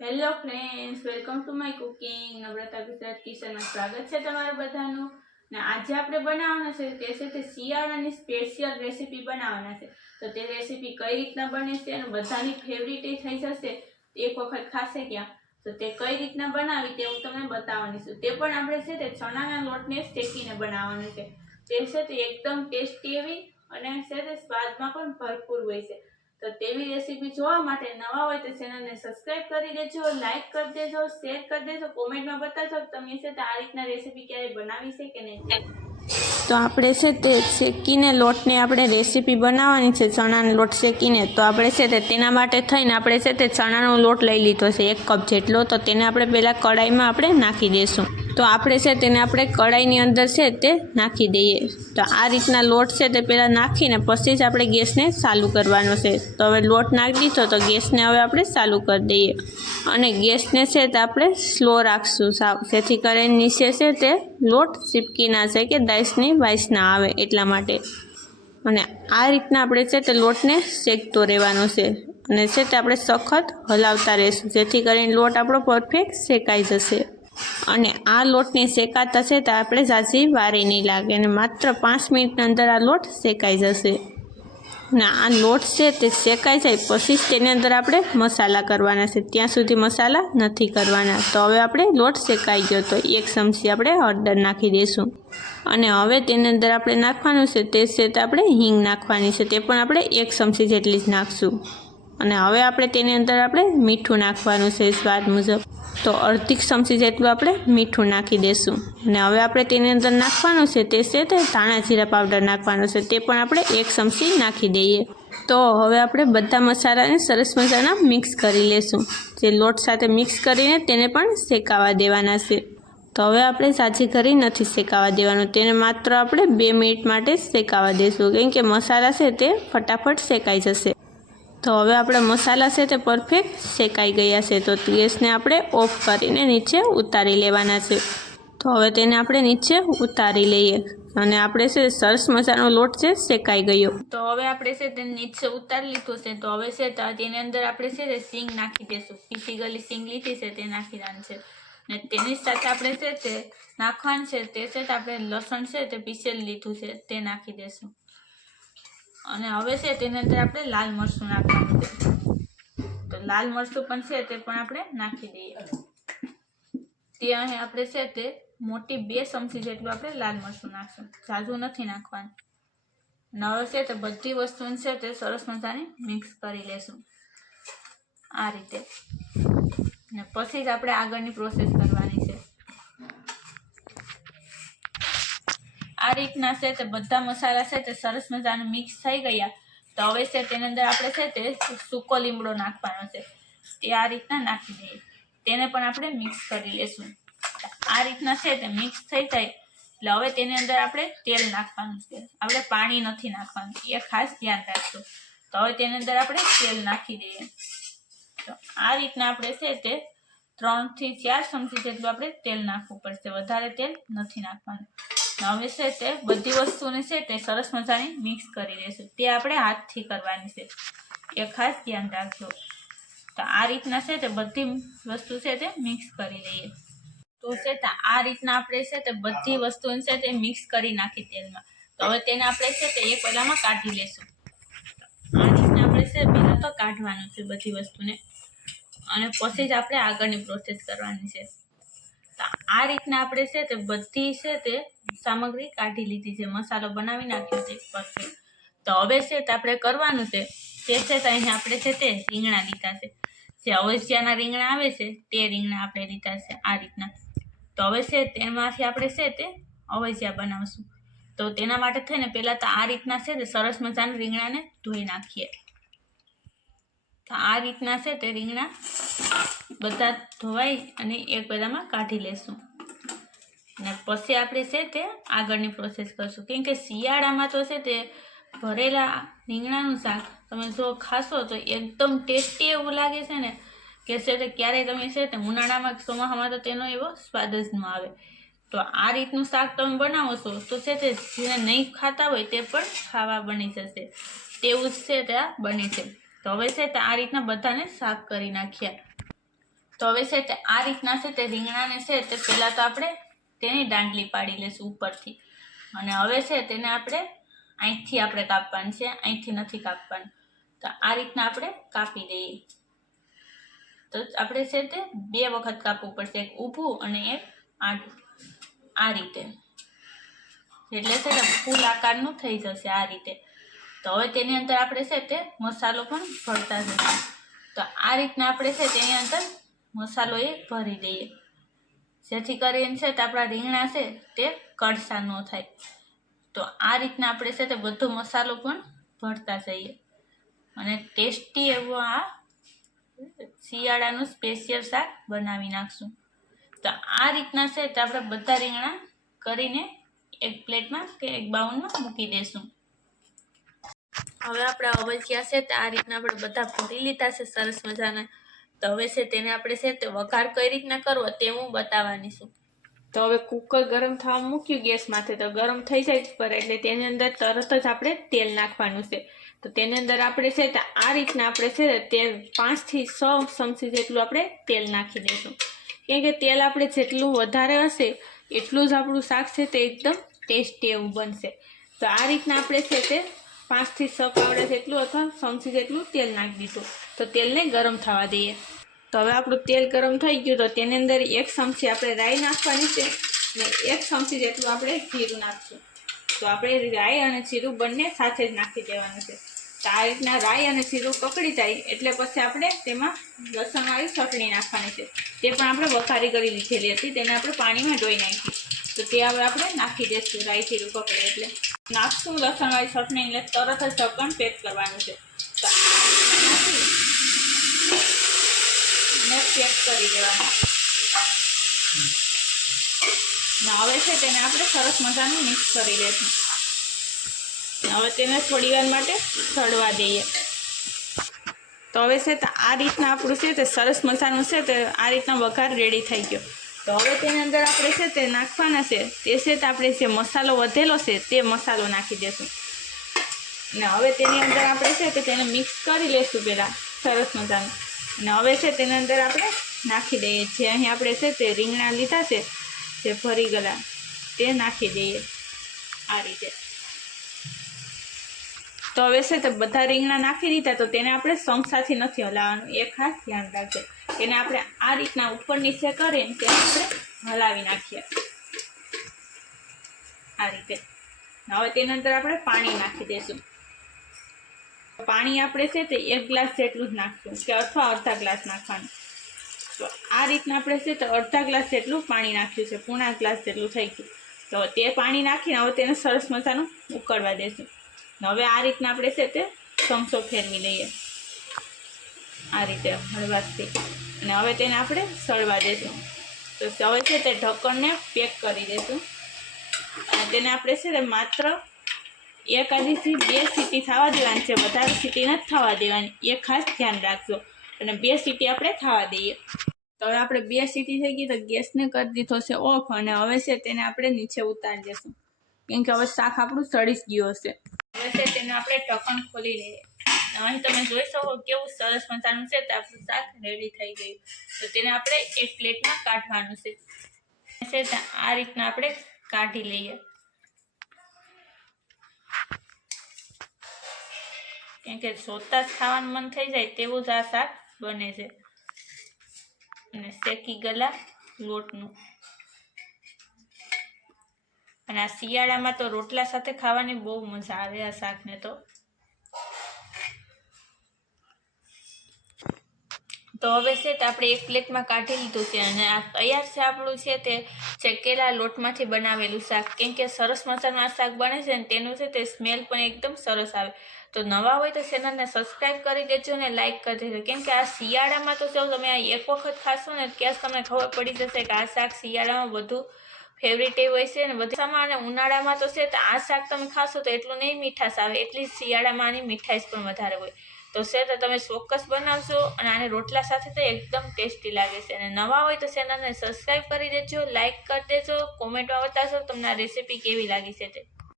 Hello friends welcome to my cooking Namrata Gujarat કિચનમાં સ્વાગત છે તમારું બધાનું. ને આજે આપણે બનાવવાના છે તે છે તે શિયાળાની સ્પેશિયલ રેસીપી બનાવવાના છે. તો તે રેસીપી કઈ રીતના બને છે અને બધાની ફેવરિટ થઈ જશે એક વખત ખાશે ક્યાં? તો તે કઈ રીતના બનાવી તે હું તમને બતાવવાની છું. તે પણ આપણે છે તે ચણાના લોટને શેકીને બનાવવાનું છે. તે છે તે એકદમ ટેસ્ટી એવી અને છે તે સ્વાદમાં પણ ભરપૂર હોય છે. તો તેવી રેસીપી જોવા માટે નવા હોય તો ચેનલને સબસ્ક્રાઇબ કરી દેજો લાઇક કરી દેજો, શેર કરી દેજો, કોમેન્ટમાં બતાવજો તમે છે તે આ રીતના રેસીપી ક્યારે બનાવી છે કે નહીં. તો આપણે છે તે શેકીને લોટની આપણે રેસીપી બનાવવાની છે, ચણાનો લોટ શેકીને. તો આપણે છે તે તેના માટે થઈને આપણે છે તે ચણાનો લોટ લઈ લીધો છે, એક કપ જેટલો. તો તેને આપણે પહેલાં કડાઈમાં આપણે નાખી દઈશું તો આપણે છે તેને આપણે કડાઈની અંદર છે તે નાખી દઈએ. તો આ રીતના લોટ છે તે પહેલાં નાખીને પછી જ આપણે ગેસને ચાલુ કરવાનો છે. તો હવે લોટ નાખી દીધો તો ગેસને હવે આપણે ચાલુ કરી દઈએ. અને ગેસને છે તે આપણે સ્લો રાખશું. સાવ જેથી કરીને નીચે છે તે લોટ ચીપકી ના જાય કે દાઈસની વાઈસ ના આવે એટલા માટે. અને આ રીતના આપણે છે તે લોટને શેકતો રહેવાનો છે. અને છે તે આપણે સખત હલાવતા રહીશું. જેથી કરીને લોટ આપણો પરફેક્ટ શેકાઈ જશે. અને આ લોટને શેકાતા છે તો આપણે ઝાઝી વારી નહીં લાગે અને માત્ર પાંચ મિનિટની અંદર આ લોટ શેકાઈ જશે. ને આ લોટ છે તે શેકાઈ જાય પછી જ તેની અંદર આપણે મસાલા કરવાના છે. ત્યાં સુધી મસાલા નથી કરવાના. તો હવે આપણે લોટ શેકાઈ ગયો તો એક ચમચી આપણે હળદર નાખી દઈશું. અને હવે તેની અંદર આપણે નાખવાનું છે તે છે તે આપણે હિંગ નાખવાની છે. તે પણ આપણે એક ચમચી જેટલી જ નાખશું. અને હવે આપણે તેની અંદર આપણે મીઠું નાખવાનું છે સ્વાદ મુજબ. તો અડધી ચમચી જેટલું આપણે મીઠું નાખી દઈશું અને હવે આપણે તેની અંદર નાખવાનું છે તે છે તે ધાણા જીરા પાવડર નાખવાનો છે. તે પણ આપણે એક ચમચી નાખી દઈએ. તો હવે આપણે બધા મસાલાને સરસ મજાના મિક્સ કરી લેશું. જે લોટ સાથે મિક્સ કરીને તેને પણ શેકાવા દેવાના છે. તો હવે આપણે સાચી કરી નથી શેકાવા દેવાનું. તેને માત્ર આપણે બે મિનિટ માટે શેકાવા દઈશું કેમ કે મસાલા છે તે ફટાફટ શેકાઈ જશે. તો હવે આપણે મસાલા છે તે પરફેક્ટ શેકાઈ ગયા છે તો ગેસને આપણે ઓફ કરીને નીચે ઉતારી લેવાના છે તો હવે તેને આપણે નીચે ઉતારી લઈએ અને આપણે છે સરસ મજાનો લોટ છે શેકાઈ ગયો તો હવે આપણે છે તે નીચે ઉતારી લીધું છે તો હવે છે તેની અંદર આપણે છે તે સિંગ નાખી દઈશું પીસી સિંગ લીધી છે તે નાખી દેવાનું છે ને તેની સાથે આપણે છે તે નાખવાનું છે તે છે આપણે લસણ છે તે પીસેલ લીધું છે તે નાખી દઈશું અને હવે છે તેની અંદર આપણે લાલ મરચું નાખવાનું છે. તો લાલ મરચું પણ છે તે પણ આપણે નાખી દઈએ. તે અહીં આપણે છે તે મોટી બે ચમચી જેટલું આપણે લાલ મરચું નાખશું. ઝાઝું નથી નાખવાનું. નળ છે તે બધી વસ્તુને છે તે સરસ મજાની મિક્સ કરી લેશું. આ રીતે. ને પછી જ આપણે આગળની પ્રોસેસ કરવાની છે આ રીતના છે તે બધા મસાલા છે તે સરસ મજાના મિક્સ થઈ ગયા. તો હવે છે તેની અંદર આપણે છે તે સૂકો લીમડો નાખવાનો છે. તે આ રીતના નાખી દઈએ. તેને પણ આપણે મિક્સ કરી લેશું. આ રીતના છે તે મિક્સ થઈ જાય. એટલે હવે તેની અંદર આપણે તેલ નાખવાનું છે. આપણે પાણી નથી નાખવાનું. એ ખાસ ધ્યાન રાખશું તો હવે તેની અંદર આપણે તેલ નાખી દઈએ. તો આ રીતના આપણે છે તે ત્રણથી ચાર ચમચી જેટલું આપણે તેલ નાખવું પડશે. વધારે તેલ નથી નાખવાનું. હવે છે તે બધી વસ્તુને છે તે સરસ મજાની મિક્સ કરી દઈશું તે આપણે હાથથી કરવાની છે. એ ખાસ ધ્યાન રાખજો. તો આ રીતના છે તે બધી વસ્તુ છે તે મિક્સ કરી લઈએ. તો છે તે આ રીતના આપણે છે તે બધી વસ્તુને છે તે મિક્સ કરી નાખી તેલમાં. તો હવે તેને આપણે છે તે એક પહેલામાં કાઢી લેશું. આ રીતના આપણે છે પહેલાં તો કાઢવાનું છે બધી વસ્તુને. અને પછી જ આપણે આગળની પ્રોસેસ કરવાની છે. આ રીતના આપણે છે તે બધી છે તે સામગ્રી કાઢી લીધી છે. મસાલો બનાવી નાખ્યો છે પરફેક્ટ તો હવે છે તે આપણે કરવાનું છે તે છે તો અહીંયા આપણે છે તે રીંગણા લીધા છે. જે અવશ્યાના રીંગણા આવે છે તે રીંગણા આપણે લીધા છે આ રીતના. તો હવે છે તેમાંથી આપણે છે તે અવશ્યા બનાવશું. તો તેના માટે થઈને પહેલાં તો આ રીતના છે તે સરસ મજાના રીંગણાને ધોઈ નાખીએ. તો આ રીતના છે તે રીંગણા બધા ધોવાઈ અને એક બધામાં કાઢી લેશું. અને પછી આપણે છે તે આગળની પ્રોસેસ કરશું. કેમ કે શિયાળામાં તો છે તે ભરેલા રીંગણાનું શાક તમે જો ખાશો તો એકદમ ટેસ્ટી એવું લાગે છે ને કે છે તે ક્યારેય તમે છે તે ઉનાળામાં ચોમાસામાં તો તેનો એવો સ્વાદ જ ન આવે. તો આ રીતનું શાક તમે બનાવો છો તો છે તે જેને નહીં ખાતા હોય તે પણ ખાવા બની જશે. તેવું જ છે તે બને છે. તો હવે છે તે આ રીતના બધાને શાક કરી નાખ્યા. તો હવે છે તે આ રીતના છે તે રીંગણાને છે તે પહેલાં તો આપણે તેની દાંડલી પાડી લઈશું ઉપરથી. અને હવે છે તેને આપણે અહીંથી આપણે કાપવાનું છે, અહીંથી નથી કાપવાનું. તો આ રીતના આપણે કાપી દઈએ. તો આપણે છે તે બે વખત કાપવું પડશે, એક ઊભું અને એક આડું. આ રીતે. એટલે છે ને ફૂલ આકારનું થઈ જશે આ રીતે. તો હવે તેની અંદર આપણે છે તે મસાલો પણ ભરતા જઈશું. તો આ રીતના આપણે છે તેની અંદર મસાલો એ ભરી દઈએ. જેથી કરીને છે તે આપણા રીંગણા છે તે કડસા ન થાય. તો આ રીતના આપણે છે તે બધો મસાલો પણ ભરતા જઈએ. અને ટેસ્ટી એવું આ શિયાળાનું સ્પેશિયલ શાક બનાવી નાખશું. તો આ રીતના છે તે આપણે બધા રીંગણા કરીને એક પ્લેટમાં કે એક બાઉલમાં મૂકી દઈશું હવે આપણા અવજિયા છે તે આ રીતના આપણે બધા ભરી લીધા છે સરસ મજાના. તો હવે છે તેને આપણે છે તે વઘાર કઈ રીતના કરવો તે હું બતાવવાની છું. તો હવે કુકર ગરમ થવા મૂક્યું ગેસ માથે તો ગરમ થઈ જાય પર એટલે તેની અંદર તરત જ આપણે તેલ નાખવાનું છે. તો તેની અંદર આપણે છે તે આ રીતના આપણે છે તેલ પાંચથી છ ચમચી જેટલું આપણે તેલ નાખી દઈશું. કેમ કે તેલ આપણે જેટલું વધારે હશે એટલું જ આપણું શાક છે તે એકદમ ટેસ્ટી એવું બનશે. તો આ રીતના આપણે છે તે પાંચથી છ પાવડા જેટલું અથવા ચમચી જેટલું તેલ નાખી દીધું. તો તેલને ગરમ થવા દઈએ. તો હવે આપણું તેલ ગરમ થઈ ગયું તો તેની અંદર એક ચમચી આપણે રાઈ નાખવાની છે અને એક ચમચી જેટલું આપણે જીરું નાખશું. તો આપણે રાઈ અને જીરું બંને સાથે જ નાખી દેવાનું છે. તો આ રીતના રાઈ અને જીરું પકડી જાય એટલે પછી આપણે તેમાં લસણવાળી ચટણી નાખવાની છે. તે પણ આપણે વખારી કરી લીધેલી હતી, તેને આપણે પાણીમાં ધોઈ નાખી તો તે હવે આપણે નાખી દઈશું રાઈ જીરું પકડે એટલે. નાખશું લસણવાળી ચટણી એટલે તરત જ ઢક્કણ પેક કરવાનું છે. ને પેક કરી દેવાનું. હવે છે તેને આપણે સરસ મજાનું મિક્સ કરી લેશું. હવે તેને થોડી માટે સડવા દઈએ. તો હવે છે આ રીતના આપણું છે તે સરસ મજાનું છે તે આ રીતના વઘાર રેડી થઈ ગયો. તો હવે તેની અંદર આપણે છે તે નાખવાના છે. તે છે આપણે જે મસાલો વધેલો છે તે મસાલો નાખી દઈશું ને હવે તેની અંદર આપણે છે કે તેને મિક્સ કરી લઈશું પહેલાં, સરસ મજાનું. અને હવે છે તેની અંદર આપણે નાખી દઈએ. જે અહીં આપણે છે તે રીંગણા લીધા છે, જે ભરી ગયેલા, તે નાખી દઈએ આ રીતે. તો હવે છે તે બધા રીંગણા નાખી દીધા, તો તેને આપણે ચમચાથી નથી હલાવવાનું. એ ખાસ ધ્યાન રાખજો. તેને આપણે આ રીતના ઉપર નીચે કરીને તેને આપણે હલાવી નાખીએ. આ રીતે. હવે તેની અંદર આપણે પાણી નાખી દઈશું પાણી આપણે છે તે એક ગ્લાસ જેટલું જ નાખશું, કે અથવા અડધા ગ્લાસ નાખવાનું. તો આ રીતના આપણે છે તો અડધા ગ્લાસ જેટલું પાણી નાખ્યું છે, પૂણા ગ્લાસ જેટલું થઈ ગયું. તો તે પાણી નાખીને હવે તેને સરસ મજાનું ઉકળવા દેશું. હવે આ રીતના આપણે છે તે ચમચો ફેરવી લઈએ. આ રીતે હળવાશથી. અને હવે તેને આપણે સળવા દેશું. તો હવે છે તે ઢક્કણને પેક કરી દઈશું અને તેને આપણે છે તે માત્ર એક આધીથી બે સીટી થવા દેવાની છે. વધારે સીટી નથી થવા દેવાની. એ ખાસ ધ્યાન રાખજો. અને બે સીટી આપણે થવા દઈએ. તો હવે આપણે બે સીટી થઈ ગઈ તો ગેસને કરી દીધો છે ઓફ અને હવે છે તેને આપણે નીચે ઉતારી દઈશું કેમ કે હવે શાક આપણું સડી જ ગયું હશે. હવે છે તેને આપણે ઢક્કણ ખોલી લઈએ. અહીં તમે જોઈ શકો કેવું સરસ મજાનું છે તો આપણું શાક રેડી થઈ ગયું. તો તેને આપણે એક પ્લેટમાં કાઢવાનું છે. આ રીતના આપણે કાઢી લઈએ. કેમ કે જોતા જ ખાવાનું મન થઈ જાય તેવું જ આ શાક બને છે. અને શેકી ગલા લોટનું. અને આ શિયાળામાં તો રોટલા સાથે ખાવાની બહુ મજા આવે આ શાકને તો. તો હવે તે આપણે એક પ્લેટમાં કાઢી લીધું છે અને આ તૈયાર છે આપણું છે તે શેકેલા લોટમાંથી બનાવેલું શાક. કેમ કે સરસ મસાલાનું આ શાક બને છે ને તેનું છે તે સ્મેલ પણ એકદમ સરસ આવે. તો નવા હોય તો ચેનલને સબસ્ક્રાઈબ કરી દેજો અને લાઇક કરી દેજો. કેમ કે આ શિયાળામાં તો જો તમે આ એક વખત ખાશો ને ત્યાં તમને ખબર પડી જશે કે આ શાક શિયાળામાં વધુ ફેવરેટ હોય છે ને બધામાં અને ઉનાળામાં તો છે તો આ શાક તમે ખાશો તો એટલું નહીં મીઠાશ આવે. એટલી જ શિયાળામાં આની મીઠાશ પણ વધારે હોય. તો છે તો તમે ચોક્કસ બનાવશો અને આને રોટલા સાથે તો એકદમ ટેસ્ટી લાગે છે. અને નવા હોય તો ચેનલને સબસ્ક્રાઈબ કરી દેજો લાઇક કરી દેજો કોમેન્ટમાં બતાવશો તમને રેસીપી કેવી લાગી છે તે.